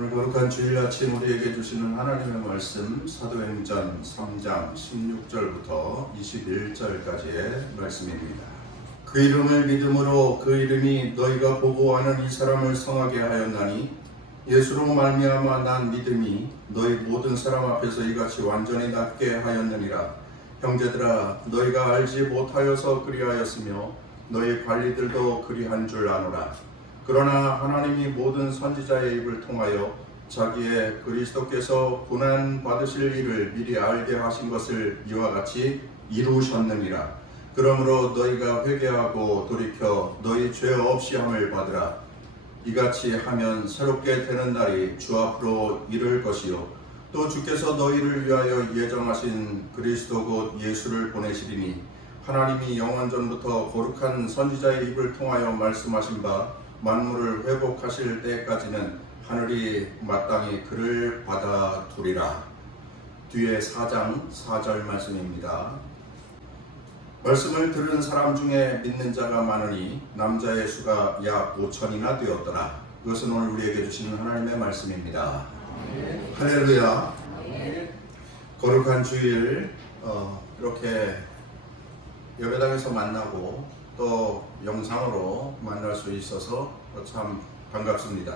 오늘 거룩한 주일 아침 우리에게 주시는 하나님의 말씀 사도행전 3장 16절부터 21절까지의 말씀입니다. 그 이름을 믿음으로 그 이름이 너희가 보고 아는 이 사람을 성하게 하였나니 예수로 말미암아 난 믿음이 너희 모든 사람 앞에서 이같이 완전히 낫게 하였느니라. 형제들아, 너희가 알지 못하여서 그리하였으며 너희 관리들도 그리한 줄 아노라. 그러나 하나님이 모든 선지자의 입을 통하여 자기의 그리스도께서 고난 받으실 일을 미리 알게 하신 것을 이와 같이 이루셨느니라. 그러므로 너희가 회개하고 돌이켜 너희 죄 없이 함을 받으라. 이같이 하면 새롭게 되는 날이 주 앞으로 이를 것이요 또 주께서 너희를 위하여 예정하신 그리스도 곧 예수를 보내시리니 하나님이 영원전부터 거룩한 선지자의 입을 통하여 말씀하신 바 만물을 회복하실 때까지는 하늘이 마땅히 그를 받아두리라. 뒤에 4장 4절 말씀입니다. 말씀을 들은 사람 중에 믿는 자가 많으니 남자의 수가 약 5천이나 되었더라. 이것은 오늘 우리에게 주시는 하나님의 말씀입니다. 할렐루야. 거룩한 주일 이렇게 예배당에서 만나고 또 영상으로 만날 수 있어서 참 반갑습니다.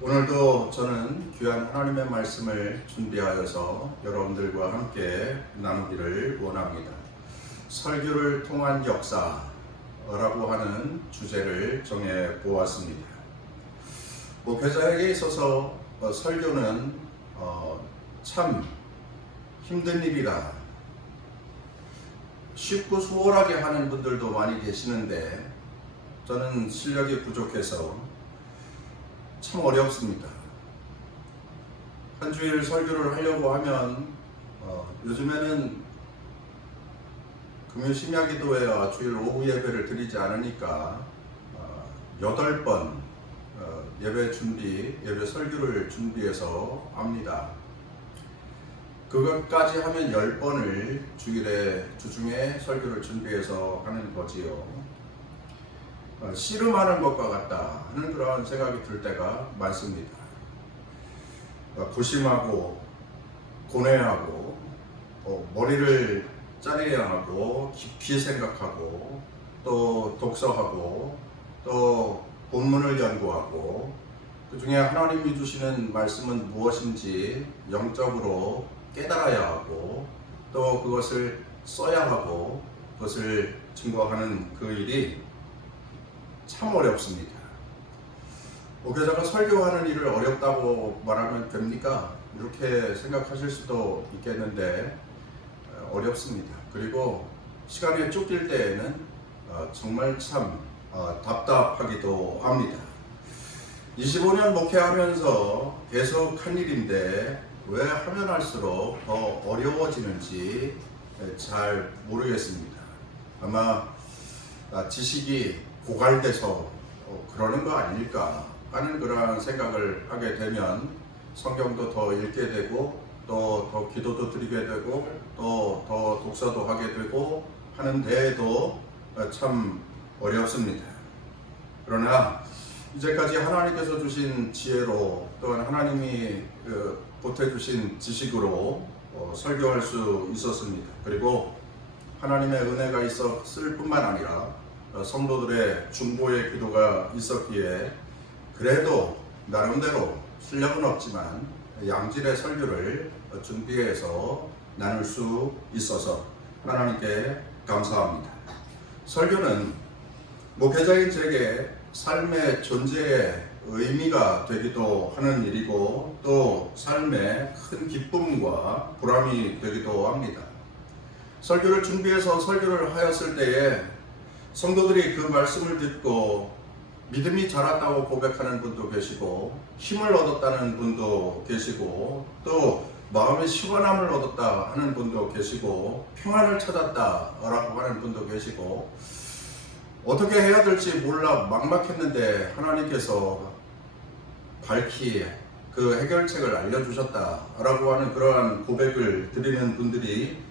오늘도 저는 귀한 하나님의 말씀을 준비하여서 여러분들과 함께 나누기를 원합니다. 설교를 통한 역사라고 하는 주제를 정해 보았습니다. 목회자에게 있어서 설교는 참 힘든 일이라 쉽고 수월하게 하는 분들도 많이 계시는데 저는 실력이 부족해서 참 어렵습니다. 한 주일 설교를 하려고 하면 요즘에는 금요 심야기도회와 주일 오후 예배를 드리지 않으니까 8번 예배 설교를 준비해서 합니다. 그것까지 하면 10번을 주중에 설교를 준비해서 하는 거지요. 씨름하는 것과 같다 하는 그런 생각이 들 때가 많습니다. 고심하고 고뇌하고 머리를 짜내야 하고 깊이 생각하고 또 독서하고 또 본문을 연구하고 그 중에 하나님이 주시는 말씀은 무엇인지 영적으로 깨달아야 하고 또 그것을 써야 하고 그것을 증거하는 그 일이 참 어렵습니다. 목회자가 설교하는 일을 어렵다고 말하면 됩니까? 이렇게 생각하실 수도 있겠는데 어렵습니다. 그리고 시간에 쫓길 때에는 정말 참 답답하기도 합니다. 25년 목회하면서 계속 한 일인데 왜 하면 할수록 더 어려워지는지 잘 모르겠습니다. 아마 지식이 고갈돼서 그러는 거 아닐까 하는 그런 생각을 하게 되면 성경도 더 읽게 되고 또 더 기도도 드리게 되고 또 더 독서도 하게 되고 하는데도 참 어렵습니다. 그러나 이제까지 하나님께서 주신 지혜로 또한 하나님이 보태주신 지식으로 설교할 수 있었습니다. 그리고 하나님의 은혜가 있었을 뿐만 아니라 성도들의 중보의 기도가 있었기에 그래도 나름대로 실력은 없지만 양질의 설교를 준비해서 나눌 수 있어서 하나님께 감사합니다. 설교는 목회자인 제게 삶의 존재의 의미가 되기도 하는 일이고 또 삶의 큰 기쁨과 보람이 되기도 합니다. 설교를 준비해서 설교를 하였을 때에 성도들이 그 말씀을 듣고 믿음이 자랐다고 고백하는 분도 계시고 힘을 얻었다는 분도 계시고 또 마음의 시원함을 얻었다 하는 분도 계시고 평안을 찾았다라고 하는 분도 계시고 어떻게 해야 될지 몰라 막막했는데 하나님께서 밝히 그 해결책을 알려주셨다라고 하는 그러한 고백을 드리는 분들이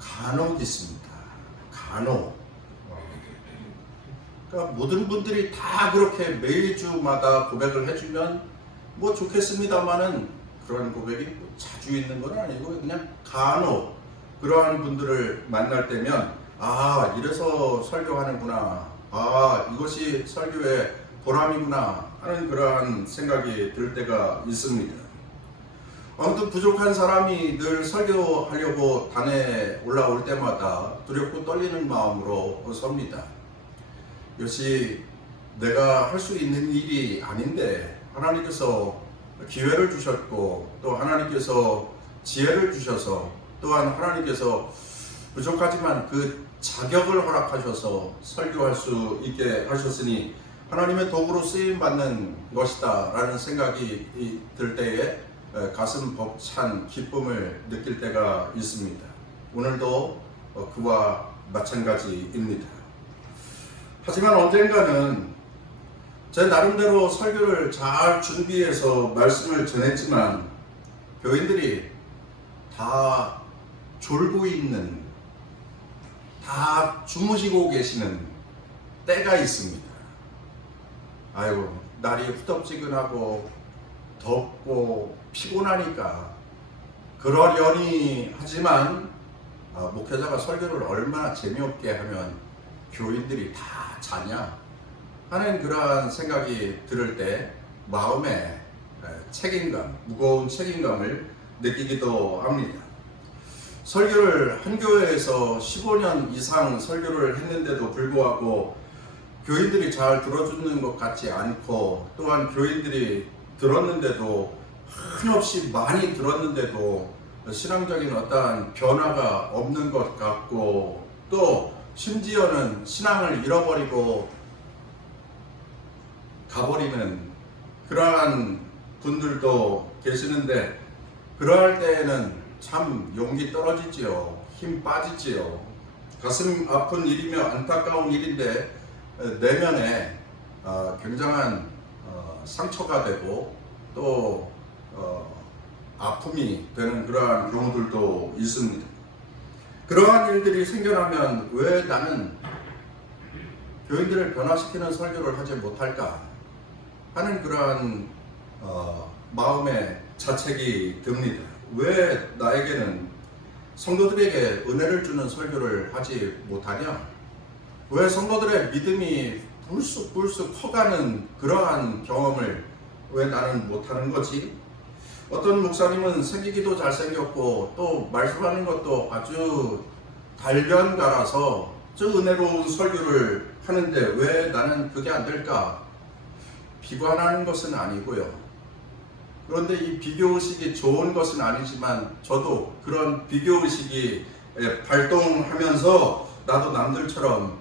간혹 있습니다. 간혹. 그러니까 모든 분들이 다 그렇게 매주마다 고백을 해주면 뭐 좋겠습니다만은 그런 고백이 자주 있는 건 아니고 그냥 간혹 그러한 분들을 만날 때면 아 이래서 설교하는구나, 아 이것이 설교의 보람이구나 하는 그러한 생각이 들 때가 있습니다. 아무튼 부족한 사람이 늘 설교하려고 단에 올라올 때마다 두렵고 떨리는 마음으로 섭니다. 이것이 내가 할 수 있는 일이 아닌데 하나님께서 기회를 주셨고 또 하나님께서 지혜를 주셔서 또한 하나님께서 부족하지만 그 자격을 허락하셔서 설교할 수 있게 하셨으니 하나님의 도구로 쓰임받는 것이다 라는 생각이 들 때에 가슴 벅찬 기쁨을 느낄 때가 있습니다. 오늘도 그와 마찬가지입니다. 하지만 언젠가는 제 나름대로 설교를 잘 준비해서 말씀을 전했지만 교인들이 다 졸고 있는, 다 주무시고 계시는 때가 있습니다. 아이고 날이 후덥지근하고 덥고 피곤하니까 그러려니 하지만 목회자가 설교를 얼마나 재미없게 하면 교인들이 다 자냐 하는 그러한 생각이 들을 때 마음에 책임감, 무거운 책임감을 느끼기도 합니다. 설교를 한 교회에서 15년 이상 설교를 했는데도 불구하고 교인들이 잘 들어주는 것 같지 않고 또한 교인들이 들었는데도 한없이 많이 들었는데도 신앙적인 어떠한 변화가 없는 것 같고 또 심지어는 신앙을 잃어버리고 가버리는 그러한 분들도 계시는데 그러할 때에는 참 용기 떨어지지요. 힘 빠지지요. 가슴 아픈 일이며 안타까운 일인데 내면에 굉장한 상처가 되고 또 아픔이 되는 그러한 경우들도 있습니다. 그러한 일들이 생겨나면 왜 나는 교인들을 변화시키는 설교를 하지 못할까 하는 그러한 마음의 자책이 듭니다. 왜 나에게는 성도들에게 은혜를 주는 설교를 하지 못하냐? 왜 성도들의 믿음이 불쑥불쑥 커가는 그러한 경험을 왜 나는 못하는 거지? 어떤 목사님은 생기기도 잘생겼고 또 말씀하는 것도 아주 달변가라서 저 은혜로운 설교를 하는데 왜 나는 그게 안 될까? 비관하는 것은 아니고요. 그런데 이 비교의식이 좋은 것은 아니지만 저도 그런 비교의식이 발동하면서 나도 남들처럼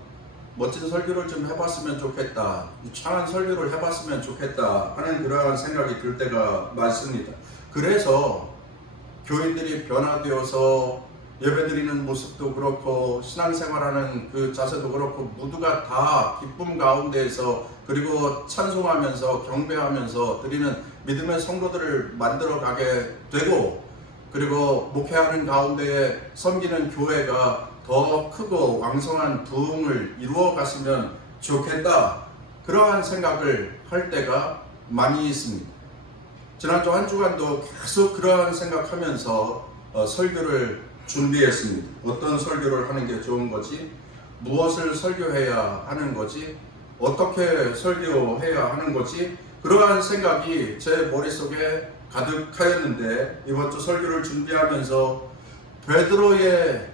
멋진 설교를 좀 해봤으면 좋겠다, 유창한 설교를 해봤으면 좋겠다 하는 그러한 생각이 들 때가 많습니다. 그래서 교인들이 변화되어서 예배드리는 모습도 그렇고 신앙생활하는 그 자세도 그렇고 모두가 다 기쁨 가운데에서 그리고 찬송하면서 경배하면서 드리는 믿음의 성도들을 만들어가게 되고 그리고 목회하는 가운데에 섬기는 교회가 더 크고 왕성한 부흥을 이루어 갔으면 좋겠다 그러한 생각을 할 때가 많이 있습니다. 지난주 한 주간도 계속 그러한 생각하면서 설교를 준비했습니다. 어떤 설교를 하는 게 좋은 거지? 무엇을 설교해야 하는 거지? 어떻게 설교해야 하는 거지? 그러한 생각이 제 머릿속에 가득하였는데 이번 주 설교를 준비하면서 베드로의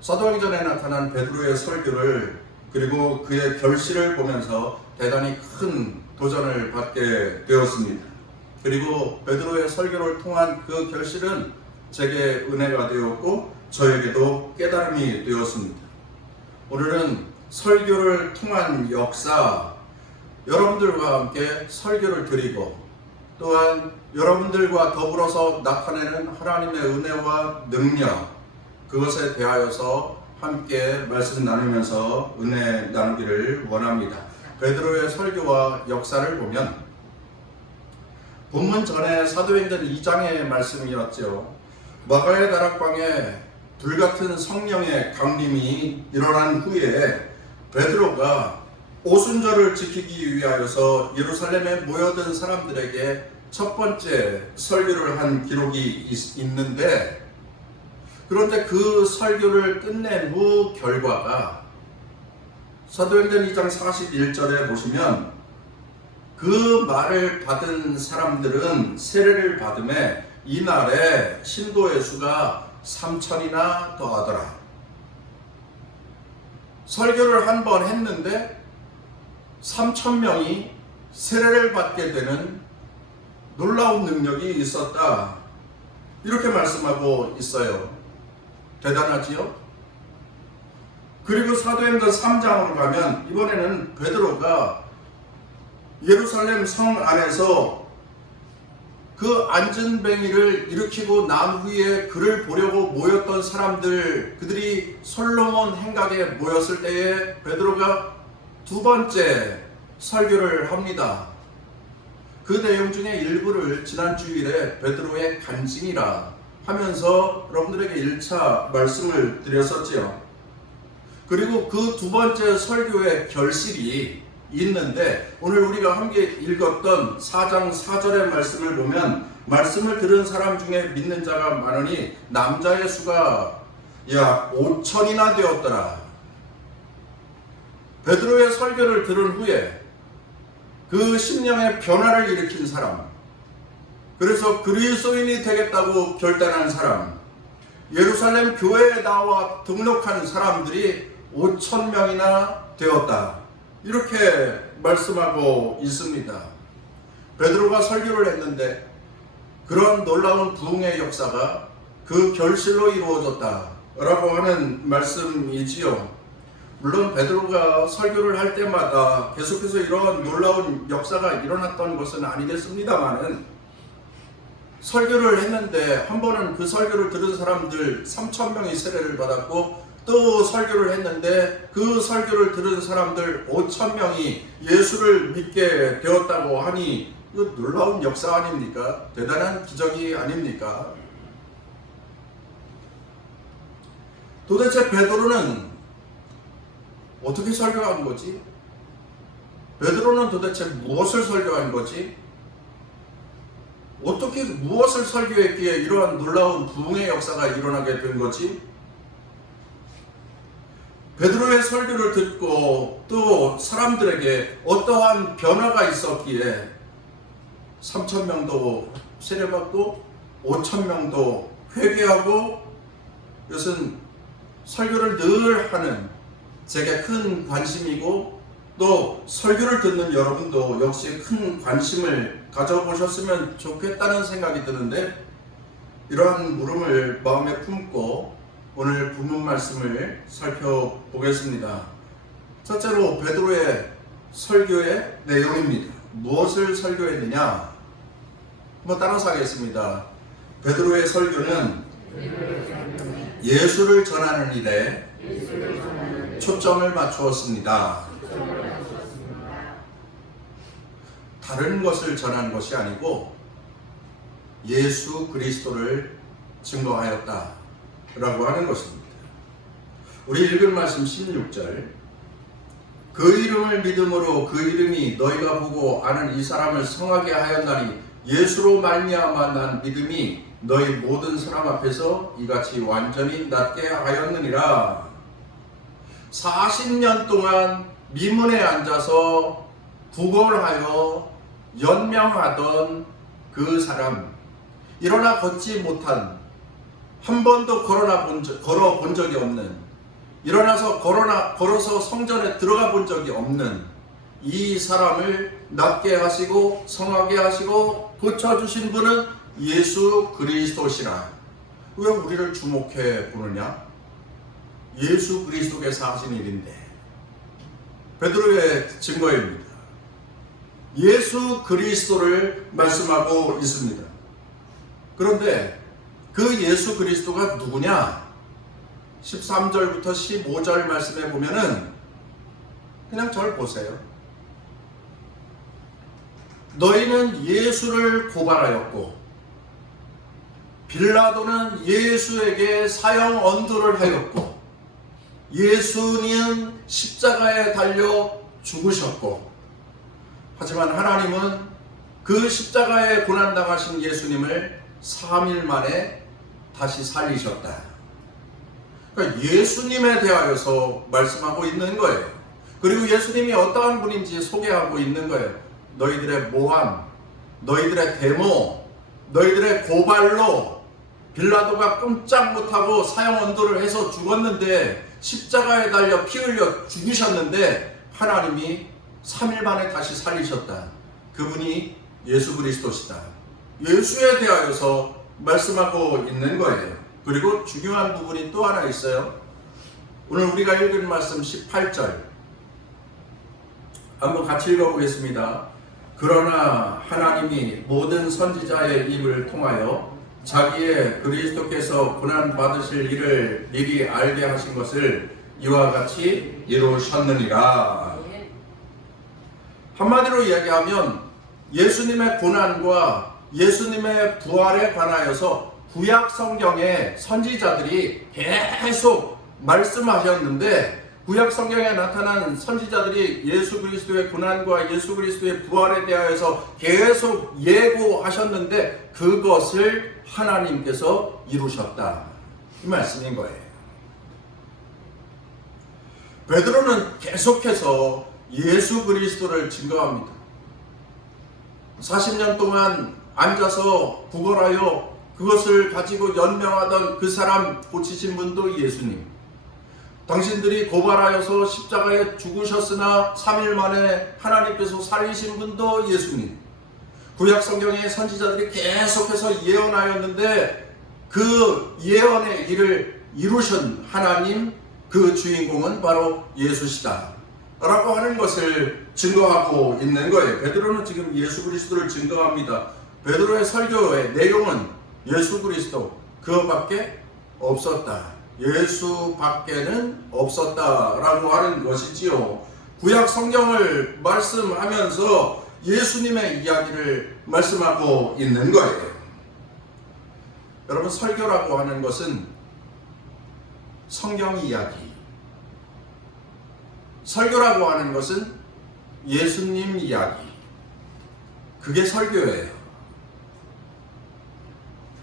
사도행전에 나타난 베드로의 설교를 그리고 그의 결실을 보면서 대단히 큰 도전을 받게 되었습니다. 그리고 베드로의 설교를 통한 그 결실은 제게 은혜가 되었고 저에게도 깨달음이 되었습니다. 오늘은 설교를 통한 역사, 여러분들과 함께 설교를 드리고 또한 여러분들과 더불어서 나타내는 하나님의 은혜와 능력, 그것에 대하여서 함께 말씀 나누면서 은혜 나누기를 원합니다. 베드로의 설교와 역사를 보면 본문 전에 사도행전 2장의 말씀이었죠. 마가의 다락방에 불같은 성령의 강림이 일어난 후에 베드로가 오순절을 지키기 위하여서 예루살렘에 모여든 사람들에게 첫 번째 설교를 한 기록이 있는데, 그런데 그 설교를 끝낸 후 결과가 사도행전 2장 41절에 보시면 그 말을 받은 사람들은 세례를 받음에 이날에 신도의 수가 3,000이나 더하더라. 설교를 한 번 했는데 3,000명이 세례를 받게 되는 놀라운 능력이 있었다. 이렇게 말씀하고 있어요. 대단하지요? 그리고 사도행전 3장으로 가면 이번에는 베드로가 예루살렘 성 안에서 그 안전뱅이를 일으키고 난 후에 그를 보려고 모였던 사람들, 그들이 솔로몬 행각에 모였을 때에 베드로가 두 번째 설교를 합니다. 그 내용 중에 일부를 지난 주일에 베드로의 간증이라 하면서 여러분들에게 1차 말씀을 드렸었지요. 그리고 그 두 번째 설교의 결실이 있는데, 오늘 우리가 함께 읽었던 4장 4절의 말씀을 보면 말씀을 들은 사람 중에 믿는 자가 많으니 남자의 수가 약 5,000이나 되었더라. 베드로의 설교를 들은 후에 그 심령의 변화를 일으킨 사람, 그래서 그리스도인이 되겠다고 결단한 사람, 예루살렘 교회에 나와 등록한 사람들이 5,000명이나 되었다. 이렇게 말씀하고 있습니다. 베드로가 설교를 했는데 그런 놀라운 부흥의 역사가 그 결실로 이루어졌다라고 하는 말씀이지요. 물론 베드로가 설교를 할 때마다 계속해서 이런 놀라운 역사가 일어났던 것은 아니겠습니다만은, 설교를 했는데 한 번은 그 설교를 들은 사람들 3,000명이 세례를 받았고, 또 설교를 했는데 그 설교를 들은 사람들 5,000명이 예수를 믿게 되었다고 하니 이거 놀라운 역사 아닙니까? 대단한 기적이 아닙니까? 도대체 베드로는 어떻게 설교한 거지? 베드로는 도대체 무엇을 설교한 거지? 어떻게 무엇을 설교했기에 이러한 놀라운 부흥의 역사가 일어나게 된 거지? 베드로의 설교를 듣고 또 사람들에게 어떠한 변화가 있었기에 3,000명도 세례받고 5,000명도 회개하고, 이것은 설교를 늘 하는 제게 큰 관심이고, 또 설교를 듣는 여러분도 역시 큰 관심을 가져보셨으면 좋겠다는 생각이 드는데, 이러한 물음을 마음에 품고 오늘 본문 말씀을 살펴보겠습니다. 첫째로 베드로의 설교의 내용입니다. 무엇을 설교했느냐? 한번 따라서 하겠습니다. 베드로의 설교는 예수를 전하는 일에 초점을 맞추었습니다. 다른 것을 전한 것이 아니고 예수 그리스도를 증거하였다 라고 하는 것입니다. 우리 읽은 말씀 16절, 그 이름을 믿음으로 그 이름이 너희가 보고 아는 이 사람을 성하게 하였나니 예수로 말미암아 난 믿음이 너희 모든 사람 앞에서 이같이 완전히 낫게 하였느니라. 40년 동안 미문에 앉아서 구걸하여 연명하던 그 사람, 일어나 걷지 못한, 한 번도 걸어본 적이 없는, 일어나서 걸어서 성전에 들어가 본 적이 없는 이 사람을 낫게 하시고 성하게 하시고 고쳐주신 분은 예수 그리스도시라. 왜 우리를 주목해 보느냐? 예수 그리스도께서 하신 일인데. 베드로의 증거입니다. 예수 그리스도를 말씀하고 있습니다. 그런데 그 예수 그리스도가 누구냐? 13절부터 15절 말씀에 보면은, 그냥 저를 보세요. 너희는 예수를 고발하였고 빌라도는 예수에게 사형 언도를 하였고 예수님 십자가에 달려 죽으셨고, 하지만 하나님은 그 십자가에 고난당하신 예수님을 3일 만에 다시 살리셨다. 그러니까 예수님에 대하여서 말씀하고 있는 거예요. 그리고 예수님이 어떠한 분인지 소개하고 있는 거예요. 너희들의 모함, 너희들의 데모, 너희들의 고발로 빌라도가 꼼짝 못하고 사형언도를 해서 죽었는데, 십자가에 달려 피 흘려 죽으셨는데 하나님이 3일 만에 다시 살리셨다. 그분이 예수 그리스도시다. 예수에 대하여서 말씀하고 있는 거예요. 그리고 중요한 부분이 또 하나 있어요. 오늘 우리가 읽은 말씀 18절 한번 같이 읽어보겠습니다. 그러나 하나님이 모든 선지자의 입을 통하여 자기의 그리스도께서 고난받으실 일을 미리 알게 하신 것을 이와 같이 이루셨느니라. 한마디로 이야기하면 예수님의 고난과 예수님의 부활에 관하여서 구약 성경의 선지자들이 계속 말씀하셨는데, 구약 성경에 나타난 선지자들이 예수 그리스도의 고난과 예수 그리스도의 부활에 대하여서 계속 예고하셨는데 그것을 하나님께서 이루셨다. 이 말씀인 거예요. 베드로는 계속해서 예수 그리스도를 증거합니다. 40년 동안 앉아서 구걸하여 그것을 가지고 연명하던 그 사람 고치신 분도 예수님. 당신들이 고발하여서 십자가에 죽으셨으나 3일 만에 하나님께서 살리신 분도 예수님. 구약 성경의 선지자들이 계속해서 예언하였는데 그 예언의 일을 이루신 하나님, 그 주인공은 바로 예수시다 라고 하는 것을 증거하고 있는 거예요. 베드로는 지금 예수 그리스도를 증거합니다. 베드로의 설교의 내용은 예수 그리스도 그밖에 없었다. 예수 밖에는 없었다라고 하는 것이지요. 구약 성경을 말씀하면서 예수님의 이야기를 말씀하고 있는 거예요. 여러분, 설교라고 하는 것은 성경 이야기, 설교라고 하는 것은 예수님 이야기, 그게 설교예요.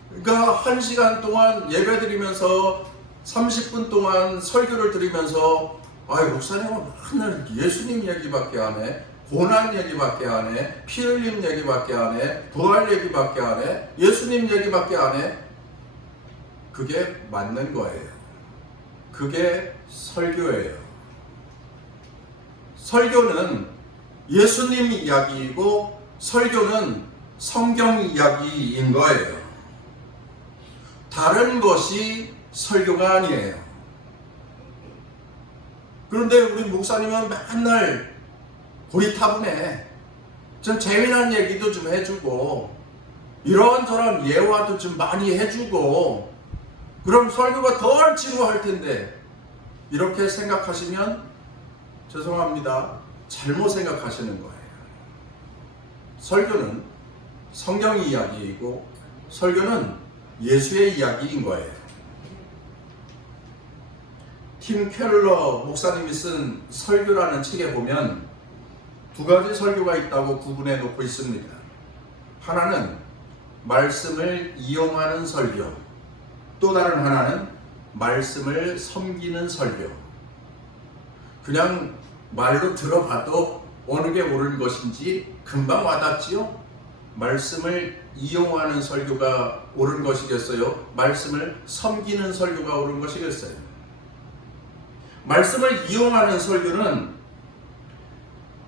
그러니까 1시간 동안 예배 드리면서 30분 동안 설교를 드리면서 목사님은 맨날 예수님 얘기밖에 안 해, 고난 얘기밖에 안 해, 피 흘림 얘기밖에 안 해, 부활 얘기밖에 안 해, 예수님 얘기밖에 안 해. 그게 맞는 거예요. 그게 설교예요. 설교는 예수님 이야기이고 설교는 성경 이야기인 거예요. 다른 것이 설교가 아니에요. 그런데 우리 목사님은 맨날 고리타분해. 좀 재미난 얘기도 좀 해주고 이런저런 예화도 좀 많이 해주고 그럼 설교가 덜 지루할 텐데, 이렇게 생각하시면 죄송합니다. 잘못 생각하시는 거예요. 설교는 성경 이야기이고 설교는 예수의 이야기인 거예요. 팀 켈러 목사님이 쓴 설교라는 책에 보면 두 가지 설교가 있다고 구분해 놓고 있습니다. 하나는 말씀을 이용하는 설교, 또 다른 하나는 말씀을 섬기는 설교. 그냥 말로 들어봐도 어느 게 옳은 것인지 금방 와닿지요? 말씀을 이용하는 설교가 옳은 것이겠어요? 말씀을 섬기는 설교가 옳은 것이겠어요? 말씀을 이용하는 설교는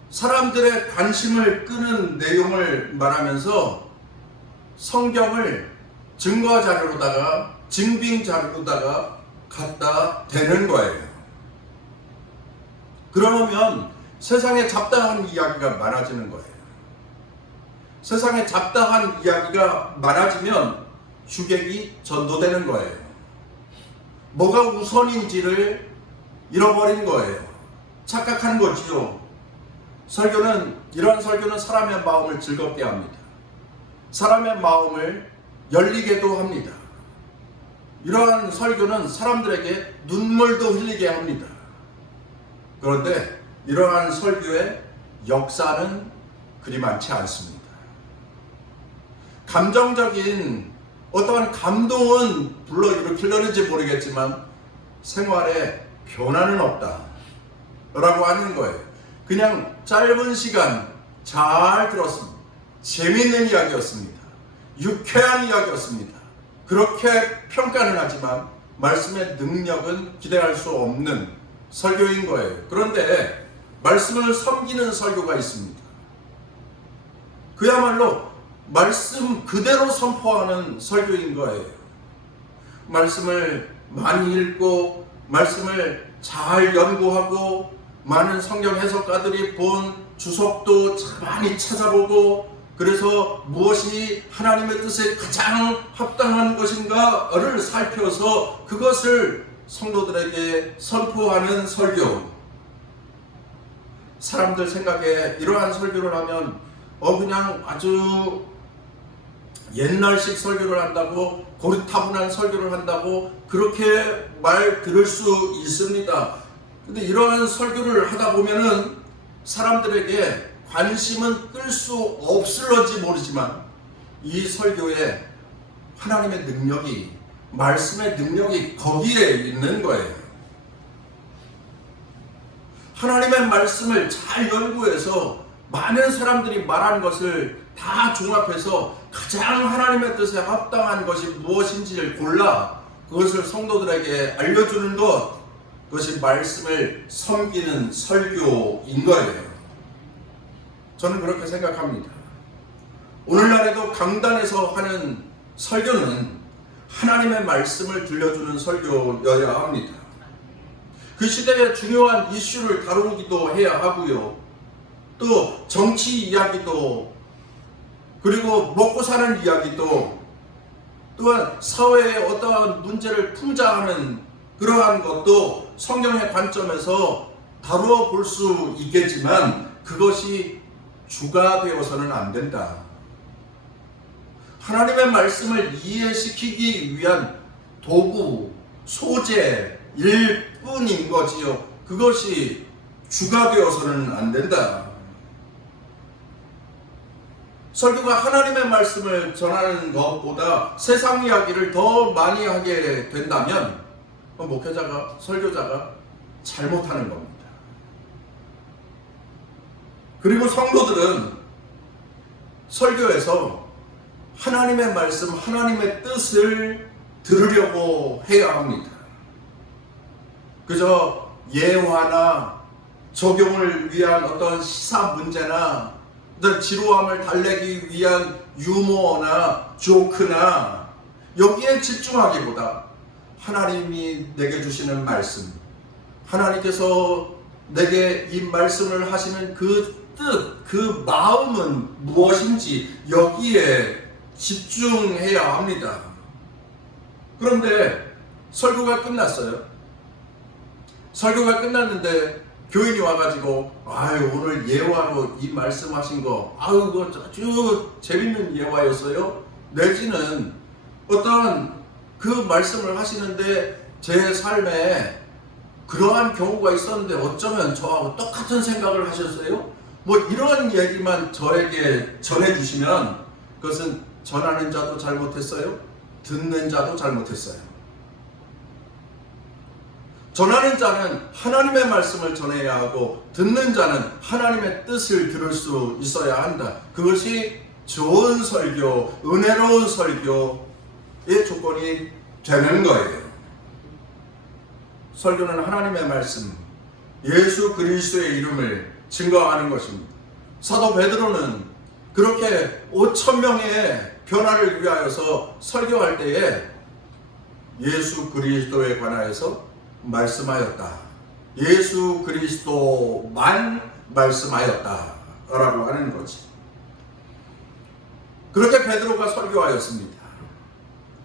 사람들의 관심을 끄는 내용을 말하면서 성경을 증거 자료로다가 증빙 자료로다가 갖다 대는 거예요. 그러면 세상에 잡다한 이야기가 많아지는 거예요. 세상에 잡다한 이야기가 많아지면 주객이 전도되는 거예요. 뭐가 우선인지를 잃어버린 거예요. 착각한 거지요. 이런 설교는 사람의 마음을 즐겁게 합니다. 사람의 마음을 열리게도 합니다. 이러한 설교는 사람들에게 눈물도 흘리게 합니다. 그런데 이러한 설교의 역사는 그리 많지 않습니다. 감정적인 어떠한 감동은 불러일으키려는지 모르겠지만 생활에 변화는 없다 라고 하는 거예요. 그냥 짧은 시간 잘 들었습니다. 재미있는 이야기였습니다. 유쾌한 이야기였습니다. 그렇게 평가는 하지만 말씀의 능력은 기대할 수 없는 설교인 거예요. 그런데 말씀을 섬기는 설교가 있습니다. 그야말로 말씀 그대로 선포하는 설교인 거예요. 말씀을 많이 읽고 말씀을 잘 연구하고 많은 성경 해석가들이 본 주석도 많이 찾아보고 그래서 무엇이 하나님의 뜻에 가장 합당한 것인가를 살펴서 그것을 성도들에게 선포하는 설교. 사람들 생각에 이러한 설교를 하면 그냥 아주 옛날식 설교를 한다고, 고리타분한 설교를 한다고 그렇게 말 들을 수 있습니다. 근데 이러한 설교를 하다 보면은 사람들에게 관심은 끌 수 없을런지 모르지만 이 설교에 하나님의 능력이, 말씀의 능력이 거기에 있는 거예요. 하나님의 말씀을 잘 연구해서 많은 사람들이 말한 것을 다 종합해서 가장 하나님의 뜻에 합당한 것이 무엇인지를 골라 그것을 성도들에게 알려주는 것, 그것이 말씀을 섬기는 설교인 거예요. 저는 그렇게 생각합니다. 오늘날에도 강단에서 하는 설교는 하나님의 말씀을 들려주는 설교여야 합니다. 그 시대의 중요한 이슈를 다루기도 해야 하고요. 또 정치 이야기도, 그리고 먹고 사는 이야기도, 또한 사회의 어떠한 문제를 풍자하는 그러한 것도 성경의 관점에서 다루어 볼 수 있겠지만 그것이 주가 되어서는 안 된다. 하나님의 말씀을 이해시키기 위한 도구, 소재일 뿐인 거지요. 그것이 주가 되어서는 안 된다. 설교가 하나님의 말씀을 전하는 것보다 세상 이야기를 더 많이 하게 된다면 목회자가, 설교자가 잘못하는 겁니다. 그리고 성도들은 설교에서 하나님의 말씀, 하나님의 뜻을 들으려고 해야 합니다. 그저 예화나 적용을 위한 어떤 시사 문제나 어떤 지루함을 달래기 위한 유머나 조크나 여기에 집중하기보다 하나님이 내게 주시는 말씀, 하나님께서 내게 이 말씀을 하시는 그 뜻, 그 마음은 무엇인지 여기에 집중해야 합니다. 그런데 설교가 끝났어요. 설교가 끝났는데 교인이 와가지고 오늘 예화로 이 말씀하신 거 그거 아주 재밌는 예화였어요. 내지는 어떤 그 말씀을 하시는데 제 삶에 그러한 경우가 있었는데 어쩌면 저하고 똑같은 생각을 하셨어요? 뭐 이런 얘기만 저에게 전해주시면 그것은 전하는 자도 잘못했어요. 듣는 자도 잘못했어요. 전하는 자는 하나님의 말씀을 전해야 하고 듣는 자는 하나님의 뜻을 들을 수 있어야 한다. 그것이 좋은 설교, 은혜로운 설교의 조건이 되는 거예요. 설교는 하나님의 말씀, 예수 그리스도의 이름을 증거하는 것입니다. 사도 베드로는 그렇게 5,000명의 변화를 위하여서 설교할 때에 예수 그리스도에 관하여서 말씀하였다. 예수 그리스도만 말씀하였다 라고 하는 거지. 그렇게 베드로가 설교하였습니다.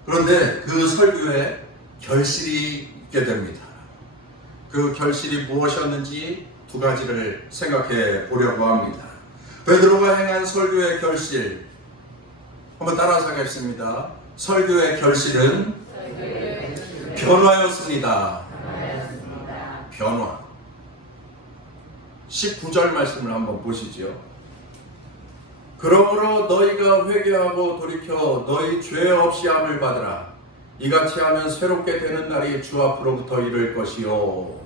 그런데 그 설교에 결실이 있게 됩니다. 그 결실이 무엇이었는지 두 가지를 생각해 보려고 합니다. 베드로가 행한 설교의 결실, 한번 따라서 하겠습니다. 설교의 결실은 변화였습니다. 변화. 19절 말씀을 한번 보시지요. 그러므로 너희가 회개하고 돌이켜 너희 죄 없이 함을 받으라. 이같이 하면 새롭게 되는 날이 주 앞으로부터 이를 것이요.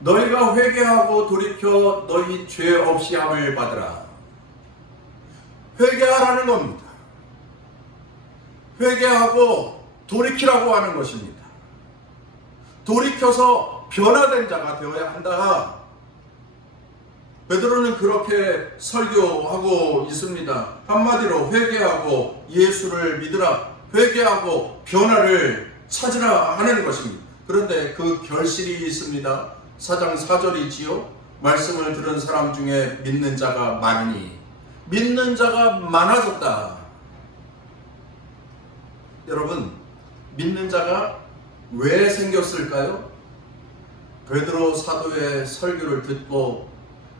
너희가 회개하고 돌이켜 너희 죄 없이 함을 받으라. 회개하라는 겁니다. 회개하고 돌이키라고 하는 것입니다. 돌이켜서 변화된 자가 되어야 한다. 베드로는 그렇게 설교하고 있습니다. 한마디로 회개하고 예수를 믿으라, 회개하고 변화를 찾으라 하는 것입니다. 그런데 그 결실이 있습니다. 4장 4절이지요. 말씀을 들은 사람 중에 믿는 자가 많으니, 믿는 자가 많아졌다. 여러분, 믿는 자가 왜 생겼을까요? 베드로 사도의 설교를 듣고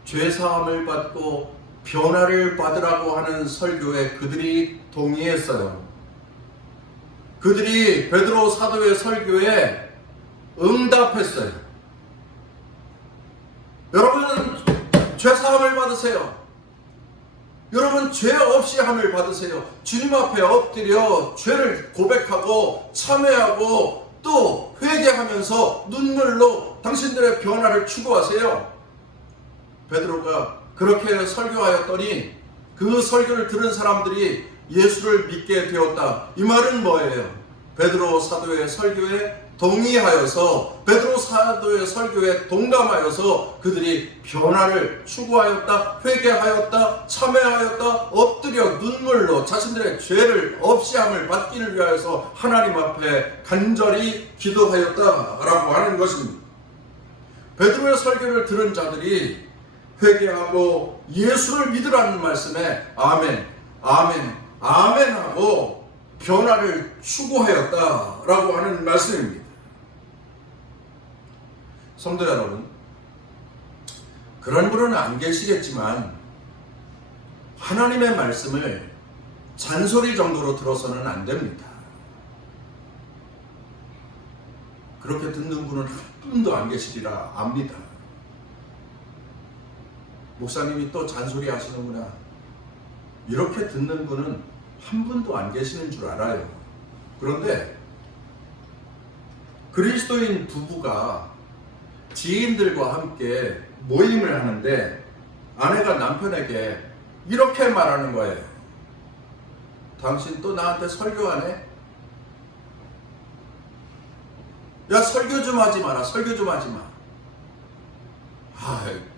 죄사함을 받고 변화를 받으라고 하는 설교에 그들이 동의했어요. 그들이 베드로 사도의 설교에 응답했어요. 여러분, 죄사함을 받으세요. 여러분, 죄 없이 함을 받으세요. 주님 앞에 엎드려 죄를 고백하고 참회하고 또 회개하면서 눈물로 당신들의 변화를 추구하세요. 베드로가 그렇게 설교하였더니 그 설교를 들은 사람들이 예수를 믿게 되었다. 이 말은 뭐예요? 베드로 사도의 설교에 동의하여서, 베드로 사도의 설교에 동감하여서 그들이 변화를 추구하였다, 회개하였다, 참회하였다, 엎드려 눈물로 자신들의 죄를 없이 함을 받기를 위하여서 하나님 앞에 간절히 기도하였다라고 하는 것입니다. 베드로의 설교를 들은 자들이 회개하고 예수를 믿으라는 말씀에 아멘, 아멘, 아멘 하고 변화를 추구하였다라고 하는 말씀입니다. 성도 여러분, 그런 분은 안 계시겠지만 하나님의 말씀을 잔소리 정도로 들어서는 안 됩니다. 그렇게 듣는 분은 한 분도 안 계시리라 압니다. 목사님이 또 잔소리 하시는구나. 이렇게 듣는 분은 한 분도 안 계시는 줄 알아요. 그런데 그리스도인 부부가 지인들과 함께 모임을 하는데 아내가 남편에게 이렇게 말하는 거예요. 당신 또 나한테 설교하네? 야, 설교 좀 하지 마라. 설교 좀 하지 마.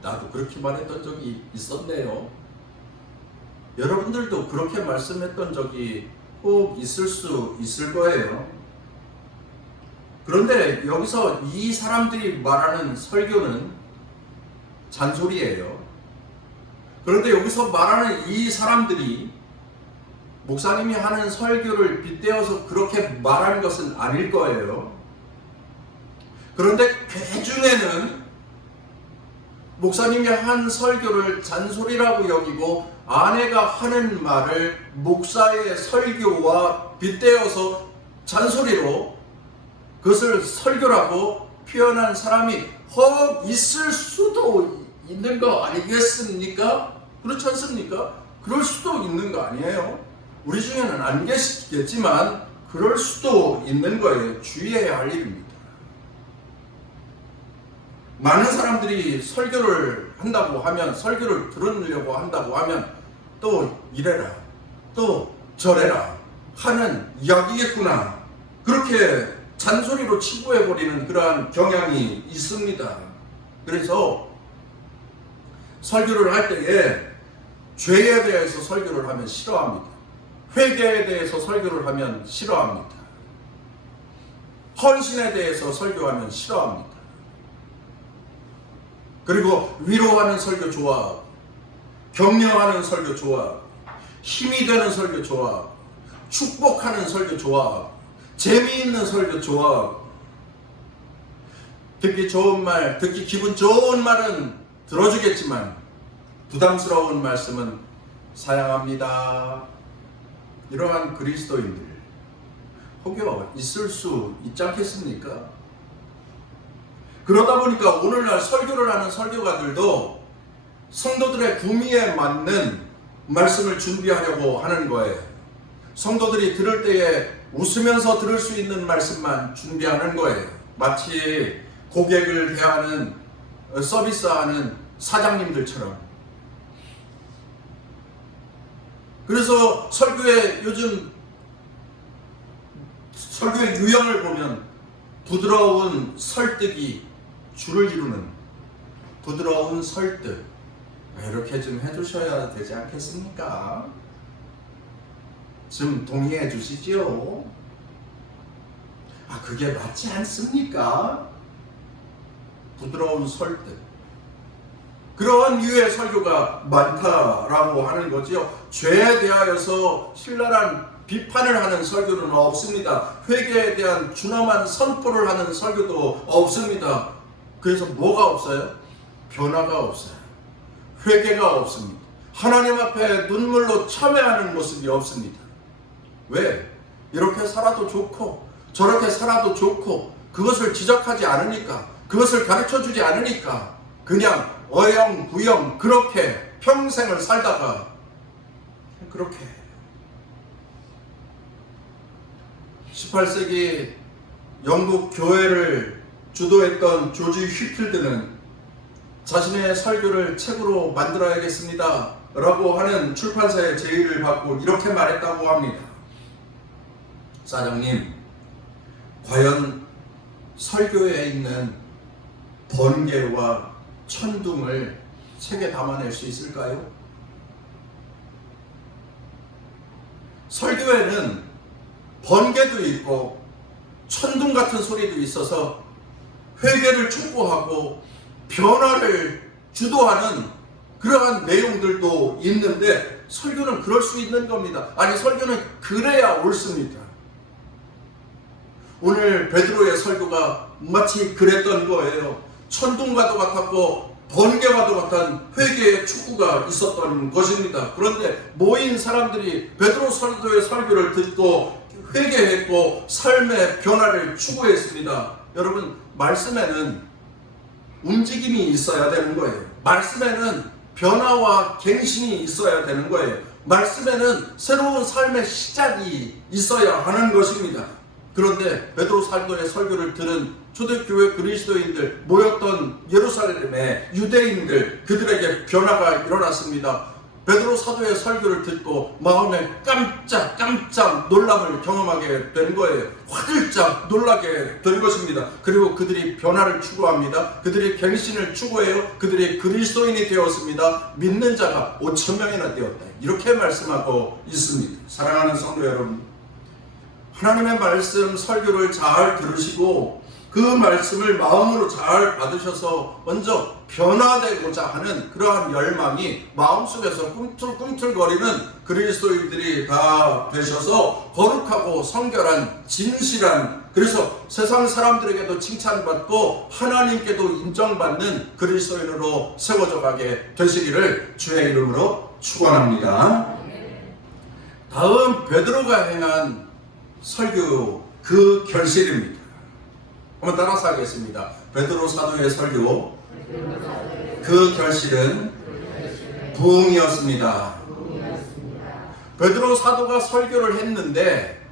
나도 그렇게 말했던 적이 있었네요. 여러분들도 그렇게 말씀했던 적이 꼭 있을 수 있을 거예요. 그런데 여기서 이 사람들이 말하는 설교는 잔소리예요. 그런데 여기서 말하는 이 사람들이 목사님이 하는 설교를 빗대어서 그렇게 말하는 것은 아닐 거예요. 그런데 그 중에는 목사님이 한 설교를 잔소리라고 여기고 아내가 하는 말을 목사의 설교와 빗대어서 잔소리로 그것을 설교라고 표현한 사람이 있을 수도 있는 거 아니겠습니까? 그렇지 않습니까? 그럴 수도 있는 거 아니에요? 우리 중에는 안 계시겠지만 그럴 수도 있는 거예요. 주의해야 할 일입니다. 많은 사람들이 설교를 한다고 하면, 설교를 들으려고 한다고 하면 또 이래라, 또 저래라 하는 이야기겠구나. 그렇게 잔소리로 치부해버리는 그러한 경향이 있습니다. 그래서 설교를 할 때에 죄에 대해서 설교를 하면 싫어합니다. 회개에 대해서 설교를 하면 싫어합니다. 헌신에 대해서 설교하면 싫어합니다. 그리고 위로하는 설교 좋아하고, 격려하는 설교 좋아하고, 힘이 되는 설교 좋아하고, 축복하는 설교 좋아하고, 재미있는 설교 좋아하고, 듣기 좋은 말, 듣기 기분 좋은 말은 들어주겠지만 부담스러운 말씀은 사양합니다. 이러한 그리스도인들, 혹여 있을 수 있지 않겠습니까? 그러다 보니까 오늘날 설교를 하는 설교가들도 성도들의 구미에 맞는 말씀을 준비하려고 하는 거예요. 성도들이 들을 때에 웃으면서 들을 수 있는 말씀만 준비하는 거예요. 마치 고객을 대하는 서비스하는 사장님들처럼. 그래서 요즘 설교의 유형을 보면 부드러운 설득이 주를 이루는 부드러운 설득, 이렇게 좀 해주셔야 되지 않겠습니까? 좀 동의해 주시지요? 그게 맞지 않습니까? 부드러운 설득. 그러한 유의 설교가 많다라고 하는 거지요. 죄에 대하여서 신랄한 비판을 하는 설교는 없습니다. 회개에 대한 준엄한 선포를 하는 설교도 없습니다. 그래서 뭐가 없어요? 변화가 없어요. 회개가 없습니다. 하나님 앞에 눈물로 참회하는 모습이 없습니다. 왜? 이렇게 살아도 좋고 저렇게 살아도 좋고 그것을 지적하지 않으니까, 그것을 가르쳐주지 않으니까 그냥 어영부영 그렇게 평생을 살다가 그렇게 18세기 영국 교회를 주도했던 조지 휘필드는 자신의 설교를 책으로 만들어야겠습니다 라고 하는 출판사의 제의를 받고 이렇게 말했다고 합니다. 사장님, 과연 설교에 있는 번개와 천둥을 책에 담아낼 수 있을까요? 설교에는 번개도 있고 천둥 같은 소리도 있어서 회개를 촉구하고 변화를 주도하는 그러한 내용들도 있는데 설교는 그럴 수 있는 겁니다. 아니, 설교는 그래야 옳습니다. 오늘 베드로의 설교가 마치 그랬던 거예요. 천둥과도 같았고 번개와도 같은 회개의 촉구가 있었던 것입니다. 그런데 모인 사람들이 베드로 설교의 설교를 듣고 회개했고 삶의 변화를 추구했습니다. 여러분, 말씀에는 움직임이 있어야 되는 거예요. 말씀에는 변화와 갱신이 있어야 되는 거예요. 말씀에는 새로운 삶의 시작이 있어야 하는 것입니다. 그런데 베드로 사도의 설교를 들은 초대교회 그리스도인들, 모였던 예루살렘의 유대인들, 그들에게 변화가 일어났습니다. 베드로 사도의 설교를 듣고 마음에 깜짝 놀람을 경험하게 된 거예요. 화들짝 놀라게 된 것입니다. 그리고 그들이 변화를 추구합니다. 그들이 갱신을 추구해요. 그들이 그리스도인이 되었습니다. 믿는 자가 5,000명이나 되었다. 이렇게 말씀하고 있습니다. 사랑하는 성도 여러분, 하나님의 말씀 설교를 잘 들으시고 그 말씀을 마음으로 잘 받으셔서 먼저 변화되고자 하는 그러한 열망이 마음속에서 꿈틀꿈틀거리는 그리스도인들이 다 되셔서 거룩하고 성결한 진실한, 그래서 세상 사람들에게도 칭찬받고 하나님께도 인정받는 그리스도인으로 세워져 가게 되시기를 주의 이름으로 축원합니다. 다음 베드로가 행한 설교 그 결실입니다. 한번 따라서 하겠습니다. 베드로 사도의 설교 그 결실은 부흥이었습니다. 베드로 사도가 설교를 했는데,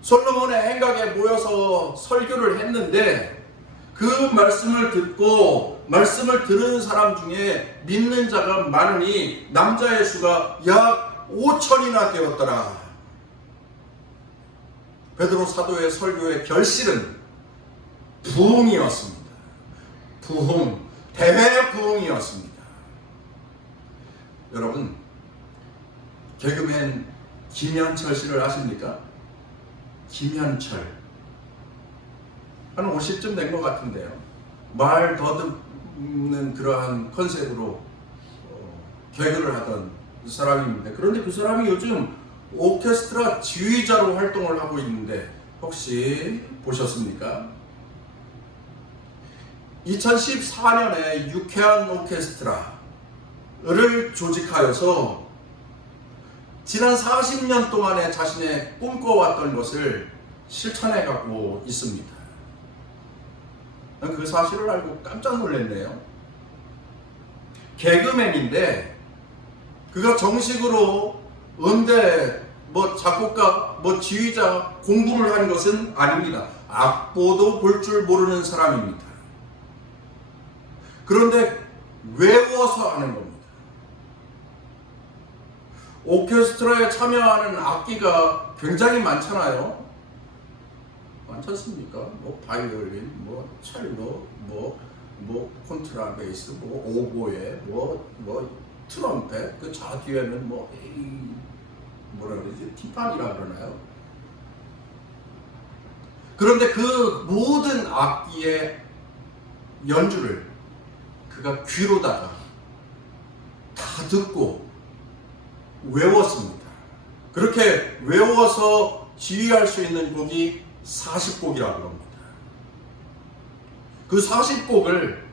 솔로몬의 행각에 모여서 설교를 했는데 그 말씀을 듣고 말씀을 들은 사람 중에 믿는 자가 많으니 남자의 수가 약 5,000이나 되었더라. 베드로 사도의 설교의 결실은 부흥이었습니다. 부흥, 대회 부흥이었습니다. 여러분, 개그맨 김현철 씨를 아십니까? 김현철. 한 50쯤 된 것 같은데요. 말 더듬는 그러한 컨셉으로 개그를 하던 사람입니다. 그런데 그 사람이 요즘 오케스트라 지휘자로 활동을 하고 있는데 혹시 보셨습니까? 2014년에 유쾌한 오케스트라를 조직하여서 지난 40년 동안에 자신의 꿈꿔왔던 것을 실천해 가고 있습니다. 그 사실을 알고 깜짝 놀랐네요. 개그맨인데 그가 정식으로 음대 작곡가 지휘자 공부를 한 것은 아닙니다. 악보도 볼 줄 모르는 사람입니다. 그런데 외워서 하는 겁니다. 오케스트라에 참여하는 악기가 굉장히 많잖아요. 많지 않습니까? 바이올린, 첼로, 콘트라베이스, 오보에, 트럼펫, 그 저 뒤에는 뭐라 그러지? 티파니라 그러나요? 그런데 그 모든 악기의 연주를 그가 귀로다가 다 듣고 외웠습니다. 그렇게 외워서 지휘할 수 있는 곡이 40곡이라고 합니다. 그 40곡을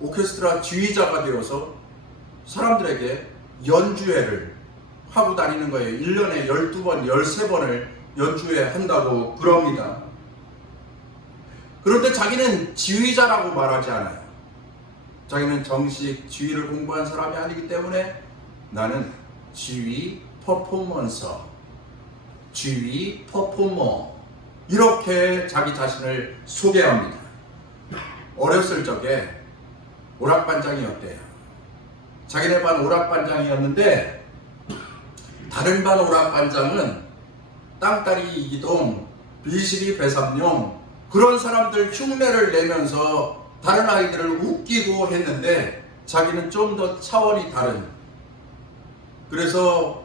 오케스트라 지휘자가 되어서 사람들에게 연주회를 하고 다니는 거예요. 1년에 12번, 13번을 연주회 한다고 그럽니다. 그런데 자기는 지휘자라고 말하지 않아요. 자기는 정식 지휘를 공부한 사람이 아니기 때문에 나는 지휘 퍼포먼서, 지휘 퍼포머, 이렇게 자기 자신을 소개합니다. 어렸을 적에 오락반장이었대요. 자기네 반 오락반장이었는데 다른 반 오락반장은 땅따리 이기동, 비실이 배삼룡, 그런 사람들 흉내를 내면서 다른 아이들을 웃기고 했는데 자기는 좀 더 차원이 다른, 그래서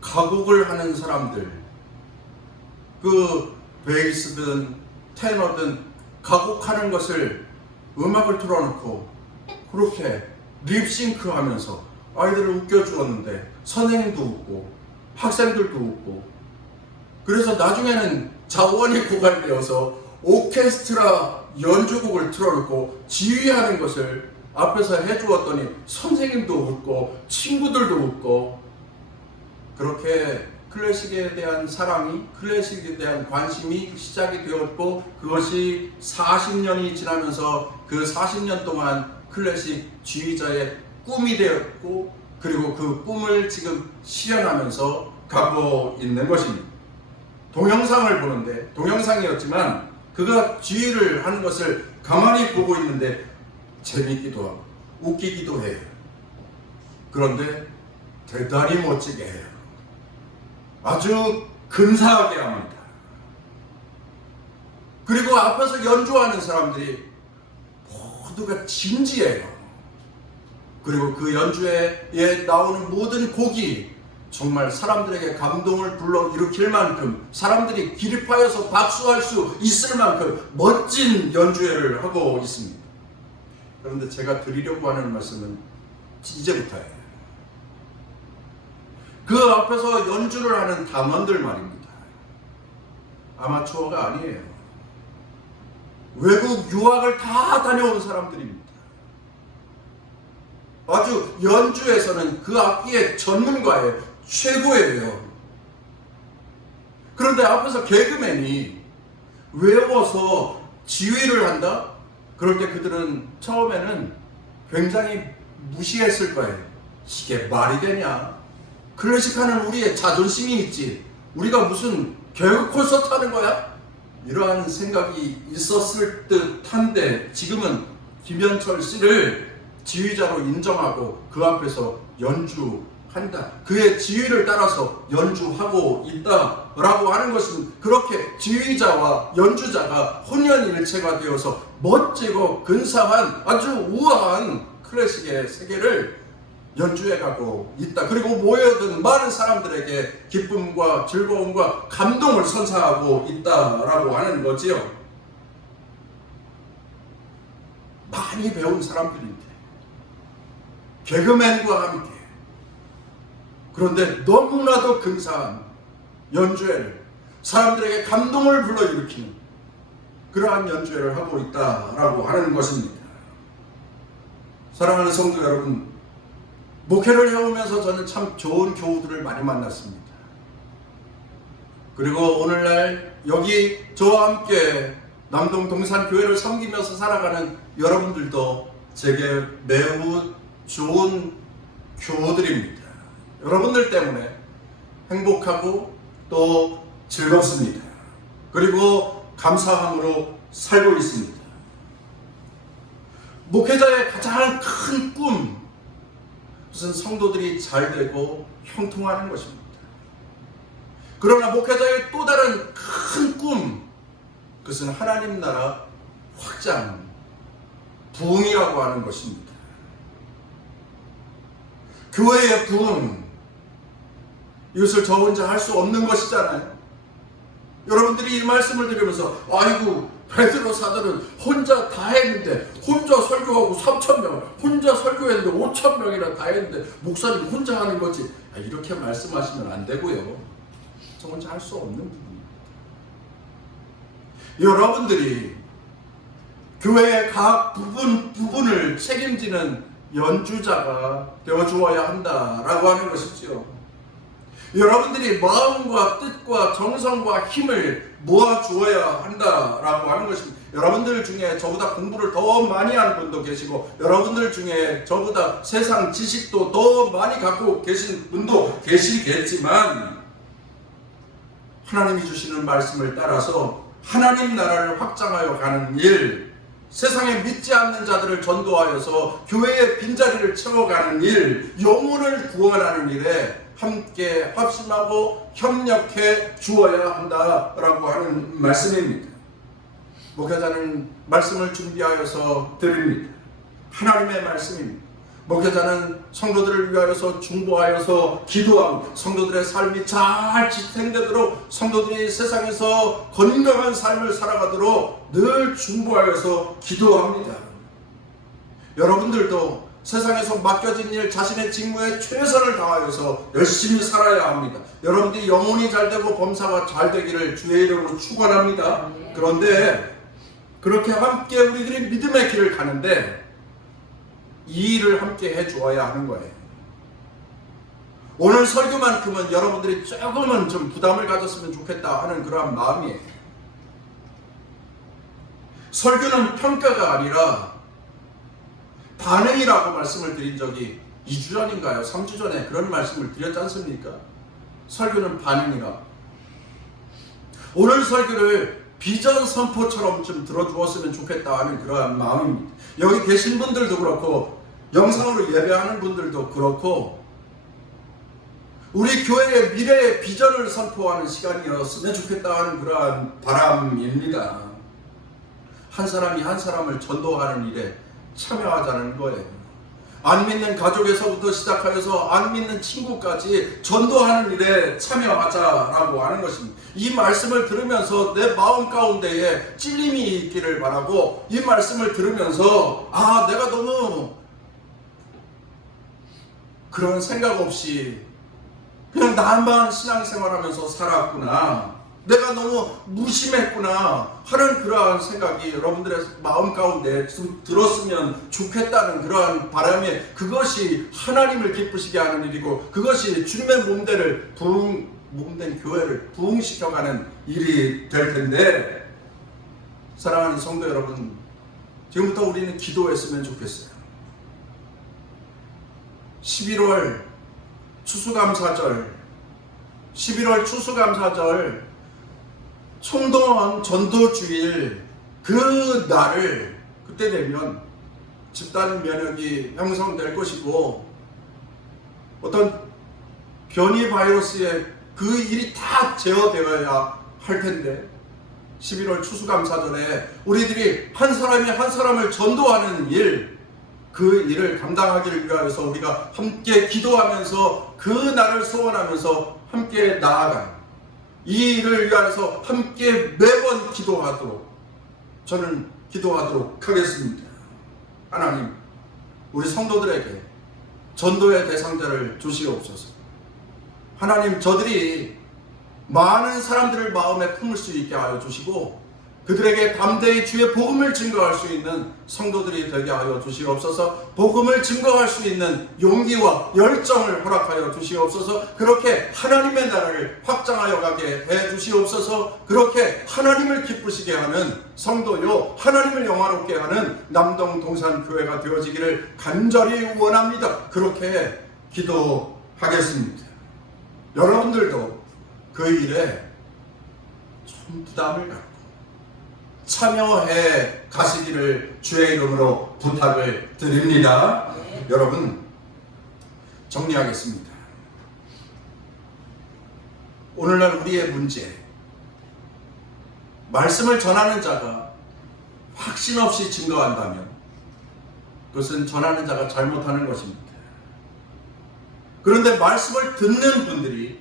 가곡을 하는 사람들, 그 베이스든 테너든 가곡하는 것을 음악을 틀어놓고 그렇게 립싱크 하면서 아이들을 웃겨주었는데 선생님도 웃고 학생들도 웃고, 그래서 나중에는 자원이 고갈되어서 오케스트라 연주곡을 틀어놓고 지휘하는 것을 앞에서 해주었더니 선생님도 웃고 친구들도 웃고, 그렇게 클래식에 대한 사랑이, 클래식에 대한 관심이 시작이 되었고, 그것이 40년이 지나면서 그 40년 동안 클래식 지휘자의 꿈이 되었고, 그리고 그 꿈을 지금 실현하면서 가고 있는 것입니다. 동영상을 보는데, 동영상이었지만 그가 지휘를 하는 것을 가만히 보고 있는데 재밌기도 하고 웃기기도 해요. 그런데 대단히 멋지게 해요. 아주 근사하게 합니다. 그리고 앞에서 연주하는 사람들이 모두가 진지해요. 그리고 그 연주에 나오는 모든 곡이 정말 사람들에게 감동을 불러일으킬 만큼, 사람들이 기립하여서 박수할 수 있을 만큼 멋진 연주회를 하고 있습니다. 그런데 제가 드리려고 하는 말씀은 이제부터예요. 그 앞에서 연주를 하는 단원들 말입니다. 아마추어가 아니에요. 외국 유학을 다 다녀온 사람들입니다. 아주 연주에서는 그 악기의 전문가예요. 최고예요. 그런데 앞에서 개그맨이 외워서 지휘를 한다? 그럴 때 그들은 처음에는 굉장히 무시했을 거예요. 이게 말이 되냐? 클래식하는 우리의 자존심이 있지, 우리가 무슨 개그 콘서트 하는 거야? 이러한 생각이 있었을 듯한데, 지금은 김현철 씨를 지휘자로 인정하고 그 앞에서 연주한다, 그의 지휘를 따라서 연주하고 있다라고 하는 것은, 그렇게 지휘자와 연주자가 혼연일체가 되어서 멋지고 근사한 아주 우아한 클래식의 세계를 연주해가고 있다. 그리고 모여든 많은 사람들에게 기쁨과 즐거움과 감동을 선사하고 있다라고 하는 거지요. 많이 배운 사람들인데, 개그맨과 함께, 그런데 너무나도 근사한 연주회를, 사람들에게 감동을 불러일으키는 그러한 연주회를 하고 있다라고 하는 것입니다. 사랑하는 성도 여러분, 목회를 해오면서 저는 참 좋은 교우들을 많이 만났습니다. 그리고 오늘날 여기 저와 함께 남동 동산교회를 섬기면서 살아가는 여러분들도 제게 매우 좋은 교우들입니다. 여러분들 때문에 행복하고 또 즐겁습니다. 그리고 감사함으로 살고 있습니다. 목회자의 가장 큰 꿈, 그것은 성도들이 잘 되고 형통하는 것입니다. 그러나 목회자의 또 다른 큰 꿈, 그것은 하나님 나라 확장, 부흥이라고 하는 것입니다. 교회의 부흥, 이것을 저 혼자 할 수 없는 것이잖아요. 여러분들이 이 말씀을 들으면서 아이고 베드로 사도는 혼자 다 했는데, 혼자 설교하고 3,000명, 혼자 설교했는데 5,000명이나 다 했는데 목사님 혼자 하는 거지, 이렇게 말씀하시면 안 되고요. 저 혼자 할 수 없는 부분입니다. 여러분들이 교회의 각 부분을 책임지는 연주자가 되어주어야 한다라고 하는 것이죠. 여러분들이 마음과 뜻과 정성과 힘을 모아주어야 한다라고 하는 것입니다. 여러분들 중에 저보다 공부를 더 많이 하는 분도 계시고, 여러분들 중에 저보다 세상 지식도 더 많이 갖고 계신 분도 계시겠지만, 하나님이 주시는 말씀을 따라서 하나님 나라를 확장하여 가는 일, 세상에 믿지 않는 자들을 전도하여서 교회의 빈자리를 채워가는 일, 영혼을 구원하는 일에 함께 합심하고 협력해 주어야 한다라고 하는 말씀입니다. 목회자는 말씀을 준비하여서 드립니다. 하나님의 말씀입니다. 목회자는 성도들을 위하여서 중보하여서 기도하고, 성도들의 삶이 잘 지탱되도록, 성도들이 세상에서 건강한 삶을 살아가도록 늘 중보하여서 기도합니다. 여러분들도 세상에서 맡겨진 일, 자신의 직무에 최선을 다하여서 열심히 살아야 합니다. 여러분들이 영혼이 잘되고 범사가 잘되기를 주의 이름으로 축원합니다. 그런데 그렇게 함께 우리들이 믿음의 길을 가는데 이 일을 함께 해주어야 하는 거예요. 오늘 설교만큼은 여러분들이 조금은 좀 부담을 가졌으면 좋겠다 하는 그러한 마음이에요. 설교는 평가가 아니라 반응이라고 말씀을 드린 적이 2주 전인가요? 3주 전에 그런 말씀을 드렸지 않습니까? 설교는 반응이라. 오늘 설교를 비전 선포처럼 좀 들어주었으면 좋겠다 하는 그러한 마음입니다. 여기 계신 분들도 그렇고, 영상으로 예배하는 분들도 그렇고, 우리 교회의 미래의 비전을 선포하는 시간이었으면 좋겠다 하는 그러한 바람입니다. 한 사람이 한 사람을 전도하는 일에 참여하자는 거예요. 안 믿는 가족에서부터 시작하여서 안 믿는 친구까지 전도하는 일에 참여하자라고 하는 것입니다. 이 말씀을 들으면서 내 마음 가운데에 찔림이 있기를 바라고, 이 말씀을 들으면서 내가 너무 그런 생각 없이 그냥 나만 신앙생활하면서 살았구나, 내가 너무 무심했구나 하는 그러한 생각이 여러분들의 마음 가운데 좀 들었으면 좋겠다는 그러한 바람이, 그것이 하나님을 기쁘시게 하는 일이고, 그것이 주님의 몸된 교회를 부흥시켜가는 일이 될 텐데, 사랑하는 성도 여러분, 지금부터 우리는 기도했으면 좋겠어요. 11월 추수감사절, 11월 추수감사절 총동원 전도주일 그 날을, 그때 되면 집단 면역이 형성될 것이고, 어떤 변이 바이러스의 그 일이 다 제어되어야 할 텐데, 11월 추수감사절에 우리들이 한 사람이 한 사람을 전도하는 일, 그 일을 감당하기를 위하여서 우리가 함께 기도하면서 그 날을 소원하면서 함께 나아가는, 이 일을 위하여서 함께 매번 기도하도록, 저는 기도하도록 하겠습니다. 하나님, 우리 성도들에게 전도의 대상자를 주시옵소서. 하나님, 저들이 많은 사람들을 마음에 품을 수 있게 하여 주시고, 그들에게 담대히 주의 복음을 증거할 수 있는 성도들이 되게 하여 주시옵소서. 복음을 증거할 수 있는 용기와 열정을 허락하여 주시옵소서. 그렇게 하나님의 나라를 확장하여 가게 해 주시옵소서. 그렇게 하나님을 기쁘시게 하는 성도요, 하나님을 영화롭게 하는 남동 동산교회가 되어지기를 간절히 원합니다. 그렇게 기도하겠습니다. 여러분들도 그 일에 좀 부담을 갖고 참여해 가시기를 주의 이름으로 부탁을 드립니다. 여러분, 정리하겠습니다. 오늘날 우리의 문제, 말씀을 전하는 자가 확신 없이 증거한다면 그것은 전하는 자가 잘못하는 것입니다. 그런데 말씀을 듣는 분들이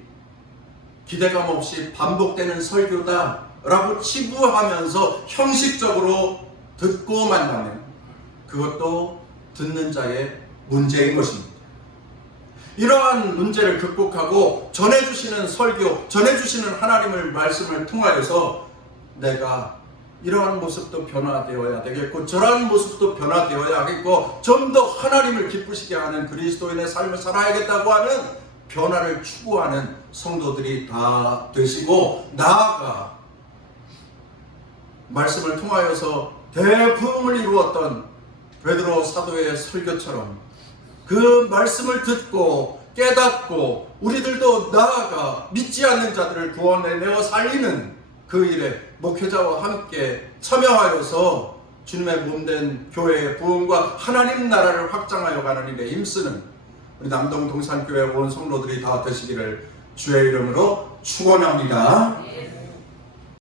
기대감 없이 반복되는 설교다 라고 치부하면서 형식적으로 듣고 만나면 그것도 듣는 자의 문제인 것입니다. 이러한 문제를 극복하고 전해주시는 설교, 전해주시는 하나님의 말씀을 통하여서 내가 이러한 모습도 변화되어야 되겠고 저러한 모습도 변화되어야 하겠고 좀 더 하나님을 기쁘시게 하는 그리스도인의 삶을 살아야겠다고 하는 변화를 추구하는 성도들이 다 되시고, 나아가 말씀을 통하여서 대부흥을 이루었던 베드로 사도의 설교처럼 그 말씀을 듣고 깨닫고 우리들도 나아가 믿지 않는 자들을 구원해내어 살리는 그 일에 목회자와 함께 참여하여서 주님의 몸된 교회의 부흥과 하나님 나라를 확장하여 가는 일에 힘쓰는 우리 남동 동산교회 온 성도들이 다 되시기를 주의 이름으로 축원합니다.